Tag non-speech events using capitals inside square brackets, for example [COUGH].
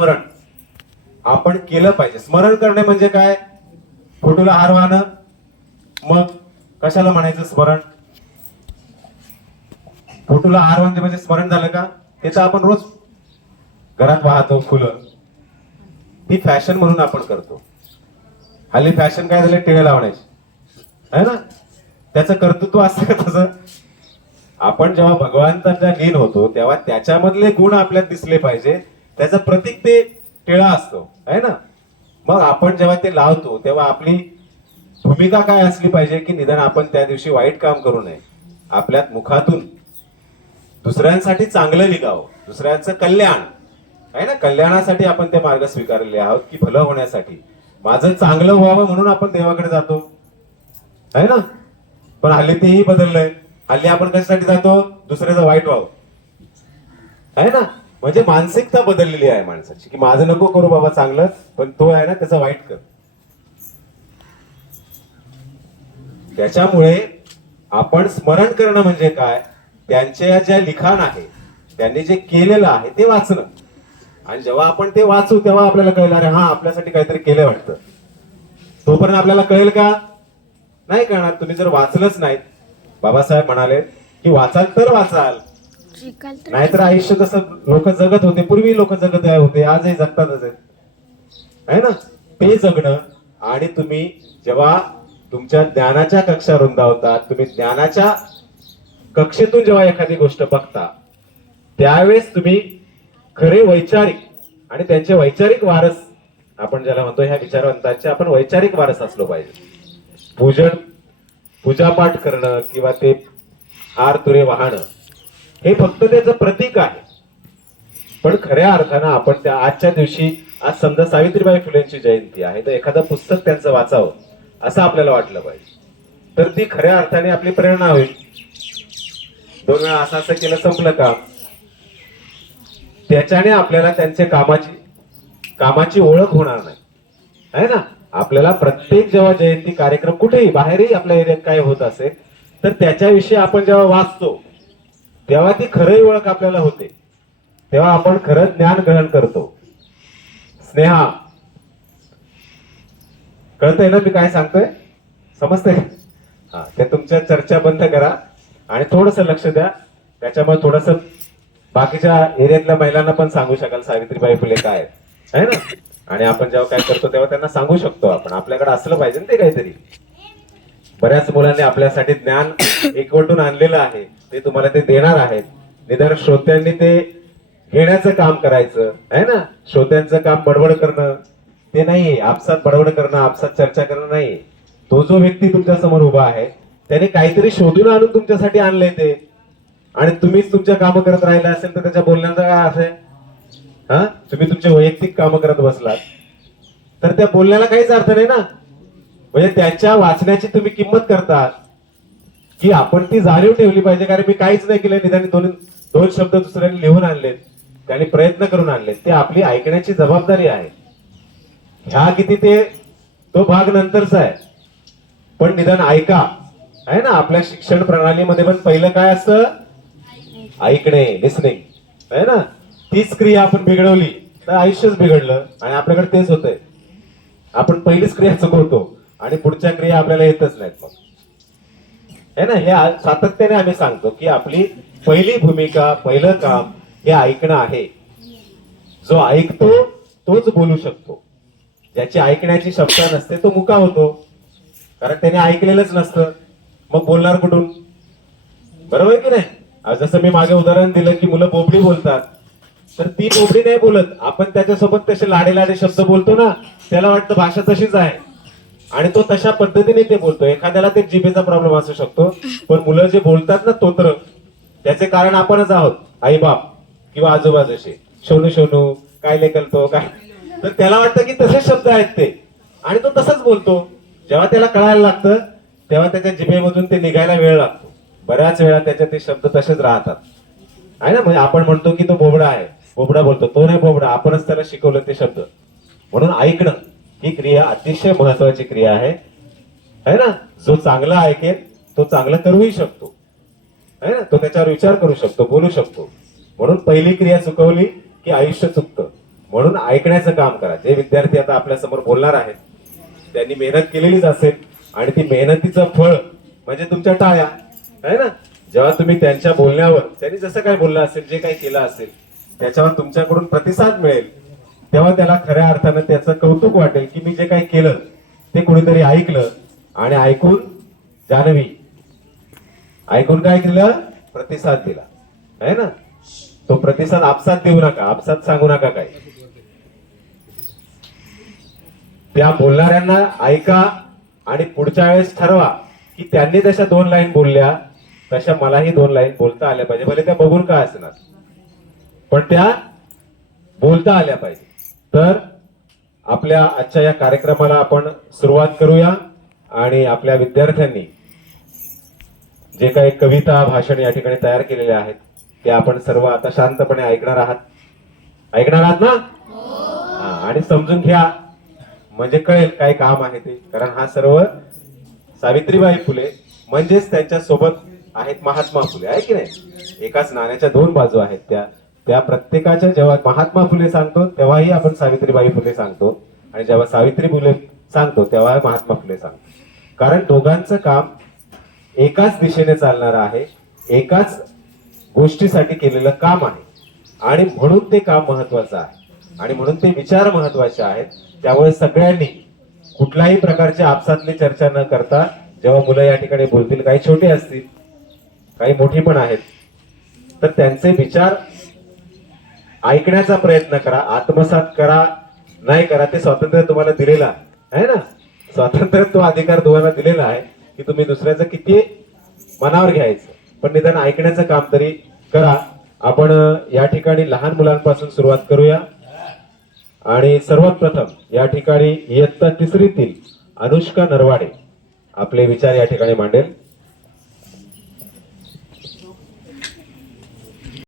स्मरण. आपण केलं पाहिजे. स्मरण करणे म्हणजे काय? फोटोला हार वाहणं मग कशाला म्हणायचं स्मरण? फोटोला हार वाहणे म्हणजे स्मरण झालं का? ते तर आपण रोज घरात वाहतो फुलं. ती फॅशन म्हणून आपण करतो. हल्ली फॅशन काय झालं टिळे लावण्याची. है ना? त्याचं कर्तृत्व असतं का तसं? आपण जेव्हा भगवंताच्या लीन होतो तेव्हा त्याच्यामधले गुण आपल्यात दिसले पाहिजे. त्याचं प्रतीक ते टिळा असतो आहे ना? मग आपण जेव्हा ते लावतो तेव्हा आपली भूमिका काय असली पाहिजे की निदान आपण त्या दिवशी वाईट काम करू नये? आपल्यात मुखातून दुसऱ्यांसाठी चांगलं लिहावं दुसऱ्यांचं कल्याण आहे ना? कल्याणासाठी आपण ते मार्ग स्वीकारले आहोत की भलं होण्यासाठी. माझं चांगलं व्हावं म्हणून आपण देवाकडे जातो आहे ना? पण हल्ली तेही बदललंय. हल्ली आपण कशासाठी जातो? दुसऱ्याचं वाईट व्हावं. आहे ना? म्हणजे मानसिकता बदललेली आहे माणसाची की माझं नको करू बाबा चांगलं पण तो आहे ना त्याचा वाईट कर. त्याच्यामुळे आपण स्मरण करणं म्हणजे काय? त्यांच्या ज्या लिखाण आहे त्यांनी जे केलेलं आहे ते वाचणं. आणि जेव्हा आपण ते वाचू तेव्हा आपल्याला कळेल अरे हा आपल्यासाठी काहीतरी केलं वाटतं. तोपर्यंत आपल्याला कळेल का? नाही कळणार. तुम्ही जर वाचलंच नाहीत. बाबासाहेब म्हणाले की वाचाल तर वाचाल नाहीतर आयुष्य कसं लोक जगत होते पूर्वी लोक जगत होते आजही जगतातच आहेत. आहे ना? ते जगणं आणि तुम्ही जेव्हा तुमच्या ज्ञानाच्या कक्षा रुंदावतात तुम्ही ज्ञानाच्या कक्षेतून जेव्हा एखादी गोष्ट बघता त्यावेळेस तुम्ही खरे वैचारिक आणि त्यांचे वैचारिक वारस आपण ज्याला म्हणतो ह्या विचारवंतांचे आपण वैचारिक वारस असलो पाहिजे. पूजन पूजापाठ करणं किंवा ते हार तुरे वाहणं हे फक्त त्याचं प्रतीक आहे. पण खऱ्या अर्थानं आपण त्या आजच्या दिवशी आज समजा सावित्रीबाई फुलेंची जयंती आहे तर एखादं पुस्तक त्यांचं वाचावं असं आपल्याला वाटलं पाहिजे. तर ती खऱ्या अर्थाने आपली प्रेरणा होईल. दोन वेळा असं असं केलं संपलं का त्याच्याने आपल्याला त्यांच्या कामाची कामाची ओळख होणार नाही. आहे ना? आपल्याला प्रत्येक जेव्हा जयंती कार्यक्रम कुठेही बाहेरही आपल्या एरियात काय होत असेल तर त्याच्याविषयी आपण जेव्हा वाचतो तेव्हा ती खरंही ओळख आपल्याला होते. तेव्हा आपण खरं ज्ञान ग्रहण करतो. स्नेहा कळतंय ना मी काय सांगतोय? समजतंय? हा ते तुमच्या चर्चा बंद करा आणि थोडस लक्ष द्या. त्याच्यामुळे थोडस बाकीच्या एरियातल्या महिलांना पण सांगू शकाल. सावित्रीबाई फुले काय आहेत. ना? आणि आपण जेव्हा काय करतो तेव्हा त्यांना सांगू शकतो आपण. आपल्याकडे असलं पाहिजे ना ते काहीतरी. बऱ्याच मुलांनी आपल्यासाठी ज्ञान [COUGHS] एकवटून आणलेलं आहे. ते तुम्हाला ते देणार आहेत. निदान श्रोत्यांनी ते घेण्याचं काम करायचं. आहे ना? श्रोत्यांचं काम बडबड करणं ते नाहीये. आपसात बडबड करणं आपसात चर्चा करणं नाहीये. तो जो व्यक्ती तुमच्यासमोर उभा आहे त्याने काहीतरी शोधून आणून तुमच्यासाठी आणलंय ते. आणि तुम्हीच तुमच्या कामं करत राहिले असेल तर त्याच्या बोलण्याचा काय असेल हा? तुम्ही तुमचे वैयक्तिक कामं करत बसलात. तर त्या बोलण्याला काहीच अर्थ नाही ना? म्हणजे त्याच्या वाचण्याची तुम्ही किंमत करता की आपण ती जाणीव ठेवली पाहिजे कारण मी काहीच नाही केलं निदान दोन दोन शब्द दुसऱ्यांनी लिहून आणलेत त्यांनी प्रयत्न करून आणलेत. ते आपली ऐकण्याची जबाबदारी आहे. ह्या किती ते तो भाग नंतरचा आहे. पण निदान ऐका. आहे ना आपल्या शिक्षण प्रणालीमध्ये पण पहिलं काय असतं? ऐकणे लिसनिंग आहे ना? तीच क्रिया आपण बिघडवली तर आयुष्यच बिघडलं आणि आपल्याकडे तेच होतंय. आपण पहिलीच क्रिया चुकवतो. आणि पुढच्या क्रिया आपल्याला येतच नाहीत मग. है ना? हे सातत्याने आम्ही सांगतो की आपली पहिली भूमिका पहिलं काम हे ऐकणं आहे. जो ऐकतो तोच बोलू शकतो. ज्याची ऐकण्याची क्षमता नसते तो मुका होतो. कारण त्याने ऐकलेलंच नसतं. मग बोलणार कुठून? बरोबर की नाही? जसं मी मागे उदाहरण दिलं की मुलं बोबडी बोलतात. तर ती बोबडी नाही बोलत. आपण त्याच्यासोबत तसे लाडे लाडे शब्द बोलतो ना त्याला वाटतं भाषा तशीच आहे. आणि तो तशा पद्धतीने ते बोलतो. एखाद्याला ते जिभेचा प्रॉब्लेम असू शकतो पण मुलं जे बोलतात ना तोत्र त्याचे कारण आपणच आहोत. आई बाप किंवा आजूबाजूचे. शोनू शोनू काय लेखलतो काय? तर त्याला वाटतं की तसेच शब्द आहेत ते. आणि तो तसंच बोलतो. जेव्हा त्याला कळायला लागतं तेव्हा त्याच्या जिभेमधून ते निघायला वेळ लागतो. बऱ्याच वेळा त्याचे ते शब्द तसेच राहतात. आहे ना? म्हणजे आपण म्हणतो की तो बोबडा आहे. बोबडा बोलतो. तो नाही बोबडा. आपणच त्याला शिकवलं ते शब्द. म्हणून ऐकणं. ही क्रिया अतिशय महत्वाची क्रिया आहे. है ना? जो चांगला ऐकेल तो चांगलं करूही शकतो. है ना? तो त्याच्यावर विचार करू शकतो बोलू शकतो. म्हणून पहिली क्रिया चुकवली की आयुष्य चुकतं. म्हणून ऐकण्याचं काम करा. जे विद्यार्थी आता आपल्यासमोर बोलणार आहेत त्यांनी मेहनत केलेलीच असेल आणि ती मेहनतीचं फळ म्हणजे तुमच्या टाळ्या. आहे ना? जेव्हा तुम्ही त्यांच्या बोलण्यावर त्यांनी जसं काय बोललं असेल जे काही केलं असेल त्याच्यावर तुमच्याकडून प्रतिसाद मिळेल. तेव्हा त्याला खऱ्या अर्थानं त्याचं कौतुक वाटेल की मी जे काही केलं ते कोणीतरी ऐकलं आणि ऐकून जाणवी ऐकून काय केलं? प्रतिसाद दिला. आहे ना? तो प्रतिसाद आपसात देऊ नका आपसात सांगू नका काय त्या बोलणाऱ्यांना ऐका आणि पुढच्या वेळेस ठरवा की त्यांनी जशा दोन लाईन बोलल्या तशा मलाही दोन लाईन बोलता आल्या पाहिजे. भले त्या बघून का असणार पण त्या बोलता आल्या पाहिजे. तर आपल्या आजच्या या कार्यक्रमाला आपण सुरुवात करूया आणि आपल्या विद्यार्थ्यांनी जे काही कविता भाषण या ठिकाणी तयार केलेले आहेत ते आपण सर्व आता शांतपणे ऐकणार आहात. ऐकणार आहात ना? आणि समजून घ्या. म्हणजे कळेल काय काम आहे ते. कारण हा सर्व सावित्रीबाई फुले म्हणजेच त्यांच्यासोबत आहेत महात्मा फुले. आहे की नाही? एकाच नाण्याच्या दोन बाजू आहेत त्या. त्या प्रत्येकाच्या जेव्हा महात्मा फुले सांगतो तेव्हाही आपण सावित्रीबाई फुले सांगतो. आणि जेव्हा सावित्री फुले सांगतो तेव्हा महात्मा फुले सांगतो. कारण दोघांचं काम एकाच दिशेने चालणार आहे एकाच गोष्टीसाठी केलेलं काम आहे. आणि म्हणून ते काम महत्वाचं आहे. आणि म्हणून ते विचार महत्त्वाचे आहेत. त्यामुळे सगळ्यांनी कुठल्याही प्रकारच्या आपसातली चर्चा न करता जेव्हा मुलं या ठिकाणी बोलतील काही छोटे असतील काही मोठी पण आहेत तर त्यांचे विचार ऐकण्याचा प्रयत्न करा आत्मसात करा नाही करा ते स्वातंत्र्य तुम्हाला दिलेलं आहे. ना? स्वातंत्र्य तो अधिकार तुम्हाला दिलेला आहे की तुम्ही दुसऱ्याचं किती मनावर घ्यायचं. पण निदान ऐकण्याचं काम तरी करा. आपण या ठिकाणी लहान मुलांपासून सुरुवात करूया. आणि सर्वात प्रथम या ठिकाणी इयत्ता तिसरीतील अनुष्का नरवाडे आपले विचार या ठिकाणी मांडेल.